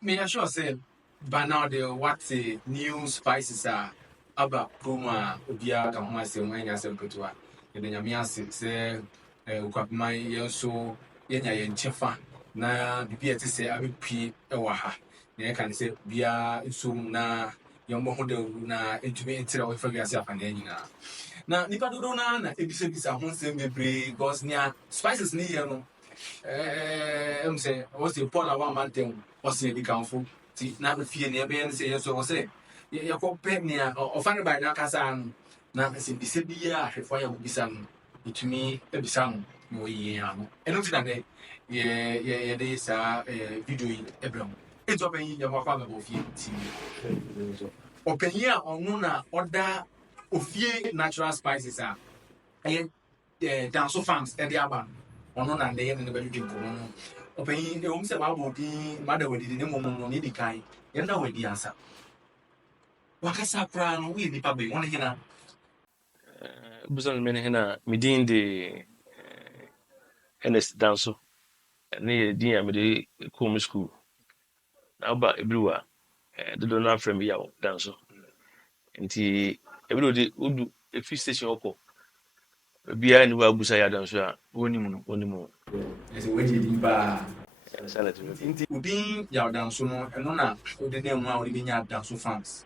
Me sure say by now the what new spices are about Puma Ubia Kamasi when you say Kutua. And then Yamia say Ukuapem so yenya yenchefa na bibi ati say abepi ewa ha. Na can say bia nsum na yombo ho de na entumi entira we fa wiase afa na nyina. Na nipa dodo na ebisa ho nsem bebre because nia spices ni ye no say what's the Paul one man thing what's the council see na fie ne be say yes so say ya ko pe ne o fa ne ba na kasa no na se bi se bi ya hwefo ya bisa no itumi ebisa no no yi ya no eno ti na ne ye de sa video yi ebram eto ben yi ya kwa ba ofie ti openyi a onu na order ofie natural spices a danso farms e dey aba ono na dey ne be dwedwe nkomo no opanyin e se ma bodi ma da wadi ne momo no ne di kan ye na wadi ansa wakasa kra no we nipa be won hina Busan men hena midin de NS danso ne din ya mede kom school na ba ebruwa dodo na frame ya danso nti ebru de udu e free station oko bia ni wa busa ya danso a woni mu ese wadi di ba sanity nti udin ya danso no eno na ode ne mu a ode nya danso farms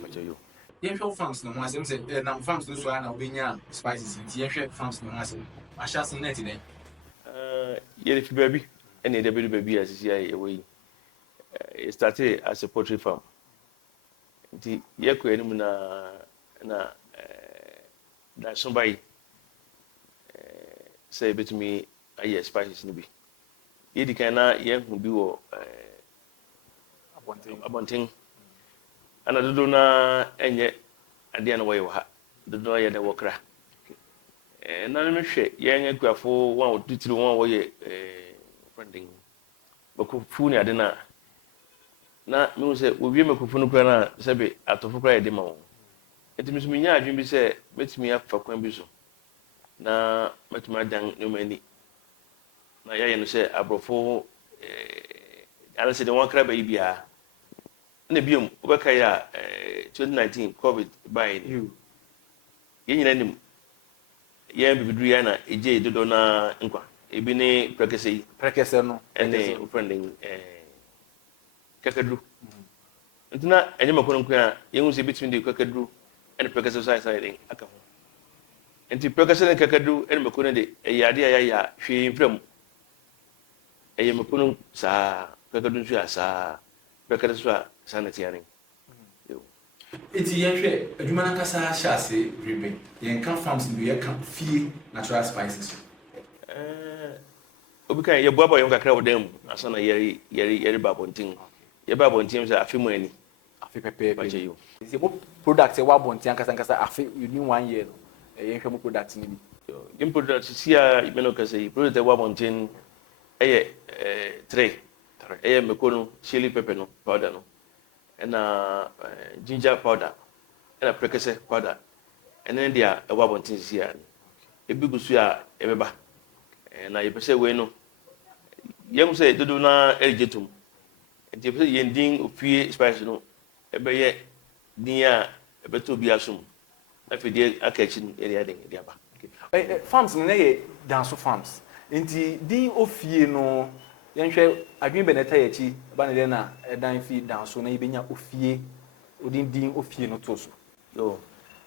machayo ye hwe farms no asem se na farms no so na ode nya spices nti ye hwe farms no asem asha sem net dey ye fi baby ene de baby asisi ya we it started as a poultry farm nti ye ko eni mu na da somebody say betumi aye spices ni bi ye di kan na ye hu bi wo abonten ana dodo na enye ade na wo ha dodo ye de wokra na me hwe ye nya kuafo wan otitiri wan wo ye funding bakufu ni ade na me se owie makufu no kra na sebe atofo kra ye de ma wo enti mi nya adwen bi se betumi afa kwan bi so na metuma dan no mani na ya no se abrofo ala se de wan kra ba bia na biom obeka ya 2019 covid by ye nyina nim ye bibiduru ya na eje dodo na nkwa ebi ne prekese no ene friending kakadru ntina enye makono nkwa ye hu se between de kakadru ene prekese sai den aka ho enti prekese ne kakadru ene makono de eyade ya hwe mfram eye makono sa kakadru nsu asa prekese so sanity yarin eti ye hwe adwuma na kasa hyase rebe ye kan farms no ye kan fie natural spices obi kan ye boaba yon kakra wodam asa na yeri babontin ye babontin se afi mu ani afi pepe bache yo se mo product e wa bontin kasa afi you need 1 year no ye hwe mo product ni bi im product sia imeno kasa yi product e wa bontin eye 3 eye mekono chili pepper no powder no na ginger powder na prekese powder ene dia e wa bontin sia ebi gusu a ebeba na ye pese we no yem say dodo na eljetum enti pese yendin ofie spice no ebeye din a ebeto bi asum afide akachi area den dia ba farms no ye danso farms enti din ofie no yenhwe adwen beneta yachi ba ne na dan fi danso na yebenya ofie odin ofie no to so yo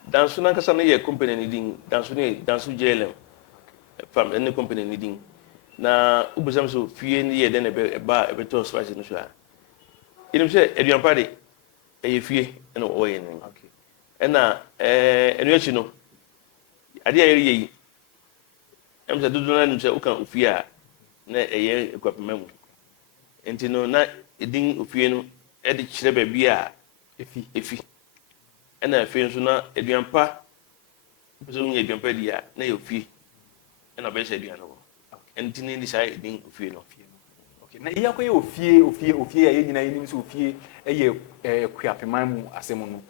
danso na kasa na ye company ni din danso JLM farm any company ni din na ubusam so fie ni ye den ba ebeto spice no so a inim se aduan pa de eye fie na o ye ni okay na enu achi no ade ayi yi em se dudu na nim se ukan ofie a na eye Akuapem mu enti no na edin ofie no e de kire ba bi a efi na afie nso na aduan pa so nya aduan pa di a na ye ofie na be se aduan no enti ni sai edin ofie no okay na iya ko ye ofie ya ye nyina yenim se ofie eye Akuapem mu asem no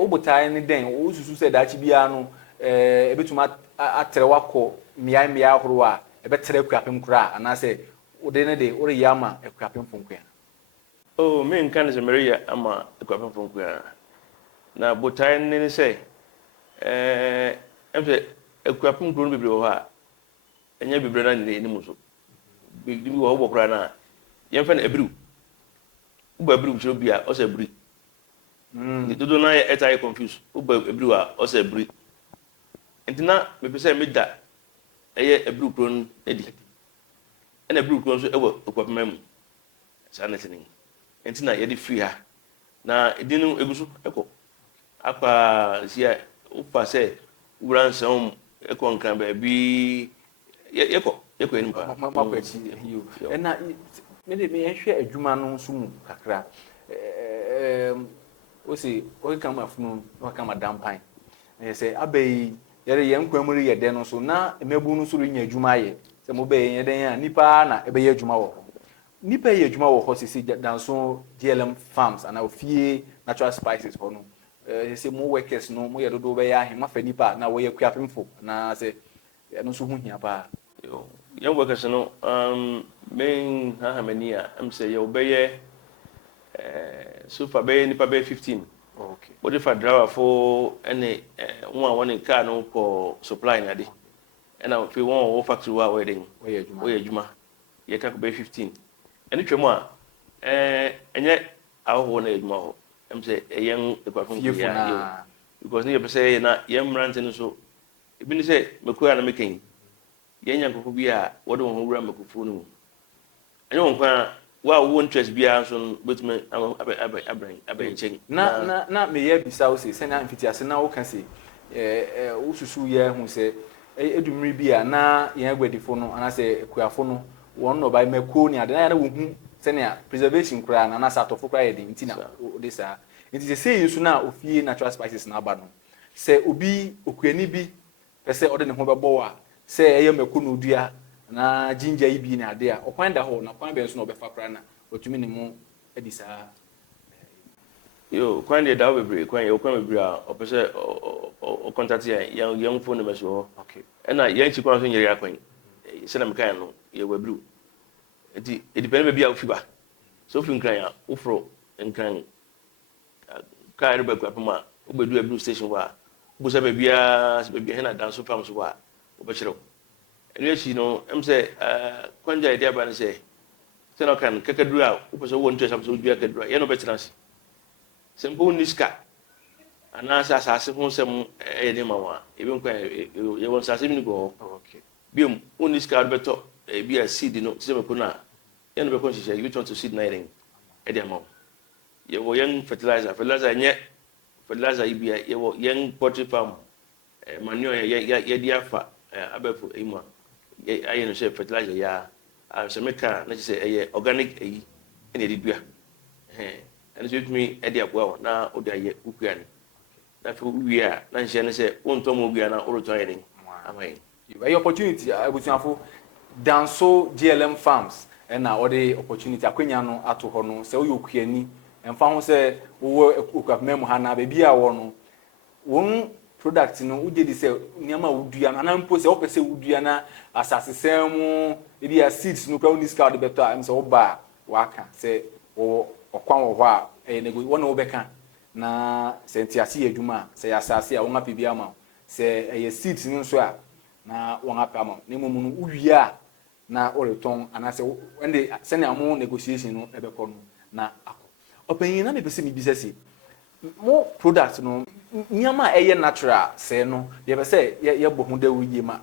obotai ni den o susu se dachi bia no ebetuma atere wako mia horo a ebetere Akuapem kura ana se ode ne de ore yama Akuapem fonko ya Oh, me nka ne sɛ mereyɛ ama Akuapem fo nko ara. Na botae ne sɛ ɛm sɛ Akuapem kuro no bebree wɔ hɔ a ɛnyɛ bebree na ne anim so. Bi wɔ hɔ bɔ koraa na yɛmfa no abiriw. Woba abiriw kyerɛ bi a ɔsɛ abiri. Nti dodo na yɛ ɛta yɛ confuse. Woba abiriw a ɔsɛ abiri. Nti na mepɛ sɛ meda ɛyɛ abiriw kuro no adi. Ɛna abiriw kuro nso ɛwɔ Akuapem mu. Saa na ɛtene. Nti na yɛde firi ha. Na edin no egu so ɛkɔ. Akwa sia upa sɛ wura nsɛm ɛkɔ nkran baabi yɛkɔ anim pa. Makɔ akyi hiyo. Ɛna me de me hwɛ adwuma no nso mu kakra. O se o ka ma funu o ka ma dampan. Sɛ abai yɛre yɛn nkwa mu yɛ dɛ no so na emebu no so nya adwuma yɛ. Sɛ mo bɛ yɛn dɛn a nipa na ɛbɛyɛ adwuma wɔ hɔ. Nipa yɛ adwuma wɔ hɔ sisi danso GLM farms ana Ofie natural spices hɔ no. Sɛ mo workers no mo yɛ dodo bɛyɛ ahe ma fa nipa na wɔyɛ Akuapem fo na sɛ ɛno so ho hia pa. Yo, yɛn workers no men ha mani a am sɛ yɛ obɛyɛ so fa bɛyɛ nipa bɛyɛ 15. Okay. Body for driver fo ɛne one car no kɔ supply na de. Ɛna fi one wɔ factory wa wɔyɛ den. Wɔyɛ adwuma. Yɛ ka bɛyɛ 15. Ɛne twɛm a ɛnyɛ ahɔho na adwuma hɔ. I'm say a young Akuapem because you say na young ranting so. If you say Makuya and making young Kupia, what don't who ram Makufunu. I don't know why won't trust be answered with me. I bring change. Not me yet be South, send out Fitias and now can say, Ususu ye who say, Edumri be a na young wedding phone, and I say Akuapem one or by Maconia, then I won't. Senior preservation crown and as out of crying tina this it is a say you soon now Ofie natural spices na aba no say obi okuani bi pese ode ne ho beboa say eye makunu dua na ginger ibi na ade a okwan da ho na kwan be so na obefa kra na otumi ne mu edisa yo kwan de da bebre kwan ye kwan bebre a opese o contact young phone number so okay na yan chi kwan so nyere akwan se na mekan no ye wabru enti edipene be bia ofiba so fi nkran ya ofro nkran ka ere ba Akuapem a obedu abru station wa busa be bia se be bia na dance farm so wa obechiro enu echi no em se kwanja ide aba ne se no kan kakaduru a opeso wo ntu sam so dua kaduru ye no betinase sempo niska ana sa asase ho sem e de ma wa ebe nkwa ye won sase bi ni go okay biom uniska beto be a seed no se me ko na ye no be ko nhihye you want to seed nighting e de ma ye wo young fertilizer nye fertilizer ibia ye wo young poultry farm manure ye dia fa abefu ema ye aye no se fertilizer ya se meka na se eye organic eyi ene de dua and so me e de aboa na o da ye ukua ni na fi wia na nhye ne se wonto mo wia na o roto aye den amai your opportunity abusuafo danso GLM farms and na ode opportunity akwanya no ato ho no se wo yokuani emfa ho se wo Akuapem ha na be bia wo no won product no uje di se niama wudua na na mpo se wo pese wudua na asase semu e bia seeds no kwa uni scout beto am se wo ba waka se wo okwan wo ho a e nego wo na wo beka na se ntiase adwuma se ya asase a wo ngape bia ma se e seeds no so a na wo ngape ama ne mumu no uwia na oreton anase ende se na mo negotiation no ebekọ no na akọ opanyin na me pese mi bisese mo product no nyama eye natural se no ye be se ye bo hu da wuye ma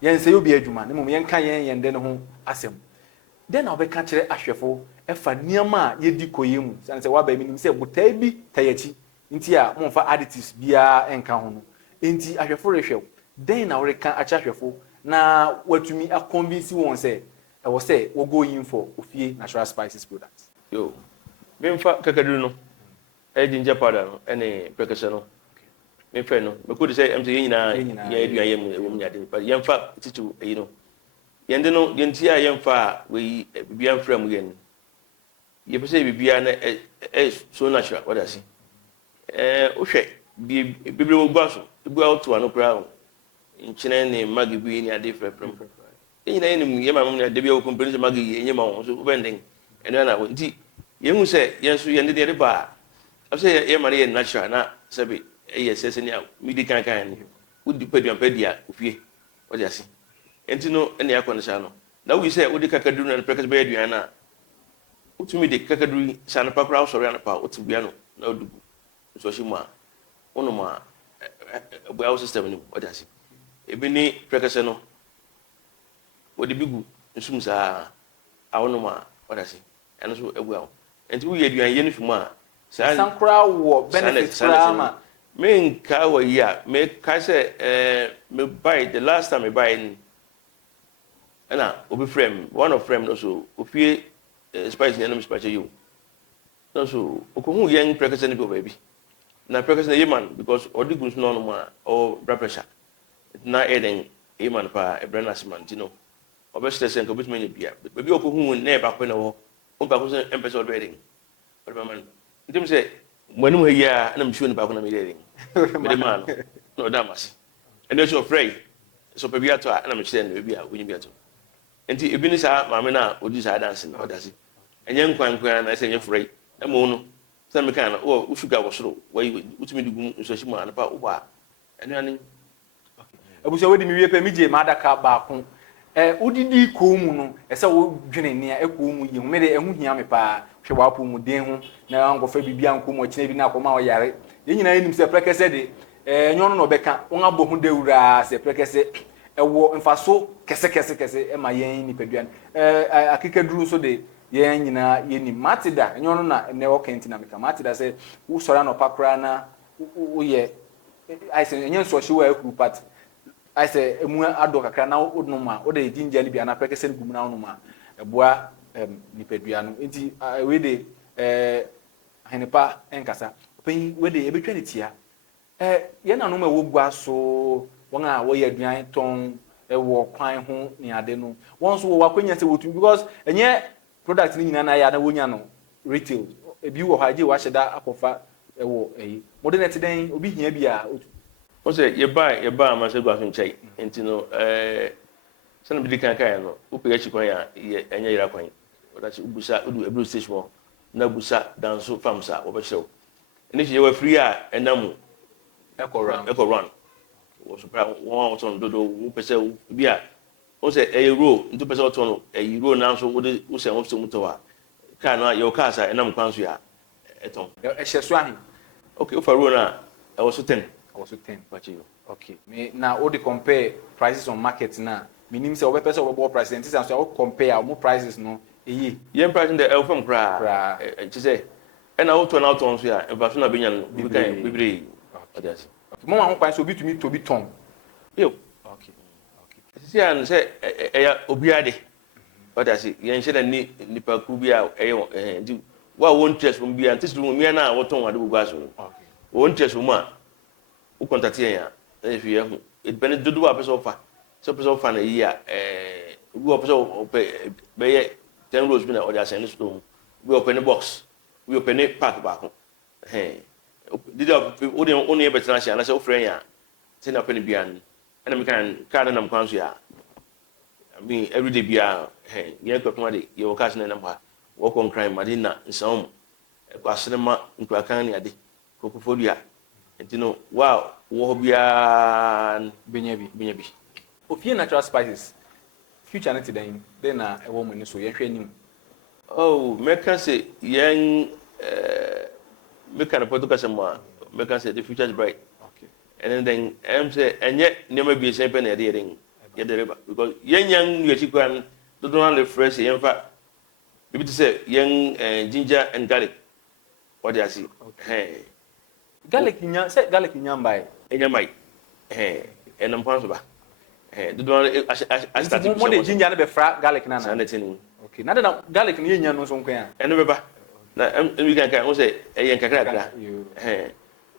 ye nse obi adwuma ne mum ye nka yen de ne ho asem den na obeka kire ahwefo efa nyama ye di koyemu se wa ba mi nim se botai bi tayachi nti a mo fa additives bia enka ho no enti ahwefo rehwe den na oreka acha ahwefo na watumi a convince won se e wo se wo go in for Ofie natural spices products yo memfa kakaduru no ginger powder no ene prekese no me fe no me ko de say mse yina ya aduan yem ewom nyade but yemfa titu eyi no yende no yenti a yemfa we bibia mfram yen ye pese bibia na so natural what I see o hwe bibire wo gbaso ibu auto ano kra nchine ne magi bi ni ade frefrem yina yen ye ma mum na de bia wo company magi ye nyema wo so bending eno na wo nti Yɛhu sɛ yɛn nso yɛn de deɛ de ba a sɛ yɛ ma no yɛ natural na sɛbi ɛyɛ sɛsɛ ni a midi kankan no wodi paduampɛ di a ofie wɔde ase enti no ɛne akɔ no saa no na woyi sɛ wodi kakaduru na pɛkɛ bɛyɛ aduane no a wotumi de kakaduru sa no pa koraa wosɔre anapa a wote bua no na wodugu nsɔhye mu a wonom a ɛboa wo system no mu wɔde ase ebi ne pɛkɛsɛ no wɔde bi gu nsum saa a wonom a wɔde ase ɛno nso ɛboa wo enti woyɛ aduane yɛ no fi mu a san koraa wɔ benefit koraa ma menka wɔ yi a meka sɛ me buy the last time me buy no ɛna obi frame one of frame no so ofie spice ne nom spice you no so okohu yɛn prekese ne bi baabi na prekese ne yeman because odi gun no no ma o blood pressure na eden yeman pa ebra na semanti no obesere sen ko bituma nya bia baabi okohu na e ba ko na wo o ba ko se empese o eden o ba man ndim se mwanum ha yi a na mhwe ne ba ko na me eden me de man no da mas ene so frey so pa bia to a na me kire ne bia onyi bia to enti ebi ni sa maame na odi sa dance na odasi enye nkwankwan na se nye frey na mo no se me kan na o sugar wo soro wayi utumi digum nsohyi mu anapa wo ba ene ani abuso wedi mi wie pe mi je ma adaka ba ko udidi ko mu no ese wo dwene ne e ko mu yi me de ehu hia me pa hwe wa po mu den ho na angofa bibia nko mu kina bi na akoma wo yare ye nyina enim se prekese de nyono no beka won abo hu dewura se prekese ewo mfaso kese ma yen ni paduan akekaduru so de yen nyina yeni matida nyono na ne wo kenti na meka matida se wo sora no pakra na wo ye ai se nyen so hye wa akuru pat ai se emu ado kakra na wo no ma wo de ginger ni bia na prekese ni gum na wo no ma eboa ni paduan no enti we de henepa enkasa open we de ebetwa ne tia ye na no ma wo gua so won a wo ye aduan ton wo kwan ho ni ade no won so wo akwanya se wotu because enye product ni nyina na ya na wonya no retail ebi wo haje wa hyeda akofa wo modern den obi hia bia otu o se ye buy ma se gua so nchai enti no sana bidi kan kan no wo pega chi kwan ya enye ira kwan oda chi ubusa udu ebru station na busa danso famsa wo be chew eni chi ye wa free a enamu eco run wo super won on dodo wo pese bi a o se row ntu pese o ton row na so wo de wo se wo so muto a car na your car sa enam kwan so ya eton hye so ahin okay o fa row na I was so 10 watch you okay me na o de compare prices on market na minim se wo be pese wo bo price enti so wo compare mo prices no eyi yen price the elfam kra chi say na wo ton out on so ya enfa so na benya no bi kan bibire odas mo ma ho kwan so bitumi to bi ton yo okay sisi an se ya obiade odas yen hye na ni pa ku bi a di wa won test mo bi an test mo mi na wo ton ade bugu aso okay won test mo a wo contact yen ya na fi ya hu it bene dodo wa person fa na yi a wo person be ye 10 rows bi na odas en so we open the box we open the pack back did only a better national as a friend ya send up any bian and we can card them council ya I mean every day bia hey yeah ko pamade your cash na number work on crime madina nsawm kwa sinema nkwa kan ni ade kokofodia entino wow wo bia benya bi Ofie natural spices future net then na e wo mu ni so ye hwe nim oh meka say yen make an podcast make us say the future is bright. Okay. And then say and yet never be same pen hearing get the river because young you chicken don't want the fresh in fact maybe to say young ginger and garlic. What do I see? Hey. Garlic nya by Enyamai. Hey. And I'm possible. Hey, do don't I started more the ginger be fra garlic na na. Okay. Na na garlic no nya no so nkwan a. And remember na we can o say eyen kakra kakra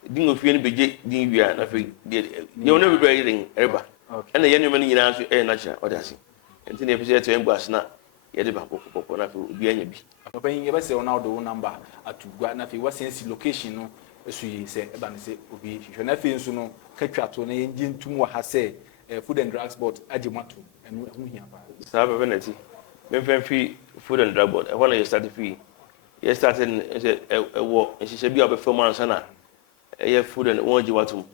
din ofie ni beje din wia na fe ye wona be be yin eba na ye nyoma ni nyina so natural odasi enti na efise to engba na ye de ba kokoko na fe obi anya bi oban ye ba se ona do number atugua na fe wasensi location no esu yi se eba ne se obi hwehwe na fe nso no katwa to na ye ntum wa ha se food and drugs board agimato enu hia ba sa ba benati men fe fi food and drug board e wona ye start fi Yes, starting a war, and she should be up a film on Sana. A food and one you want to.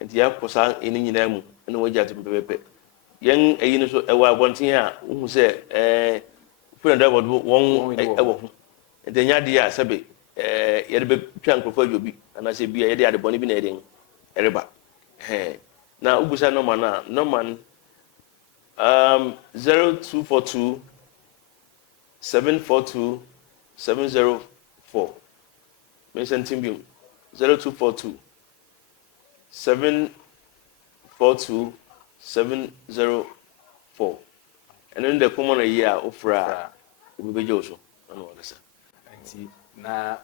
And the Aposa in them, and no jet to be young a unit a while one here who say, put a double one, and then Yadia Sabi, you'd be trying to you be, and I say, be a day at the bonny binading, Ereba. Now, Ubusa no man, no man, 0242 742 704. Mention Timbium 0242 742 704. And then the common a year of Fra will be Joshua. Na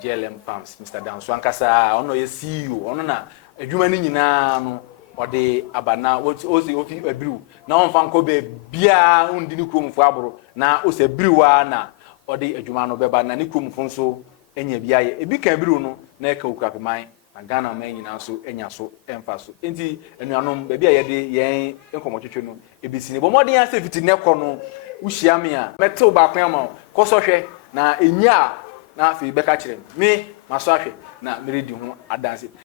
GLM Farms Mr. Dan so ankasa ono ye CEO ono na adwuma ni nyina no ode abana osi abiru na on fan ko be bia undi ni kromfo aboro na osi abiruwa na ode adwuma no beba na ni kromfo nso enya bia ye ebi kan abiru no na eka Akuapem na Ghana ma nyina nso enya so emfa so enti anuanom ba bia ye de yen enkomotwetwe no ebisi ne bomoden ya safety ne kɔ no uhia me a metew ba kwan ma kɔ so hwɛ na enya na afi bɛka kyerɛ me maso ahwɛ na meredi ho adanse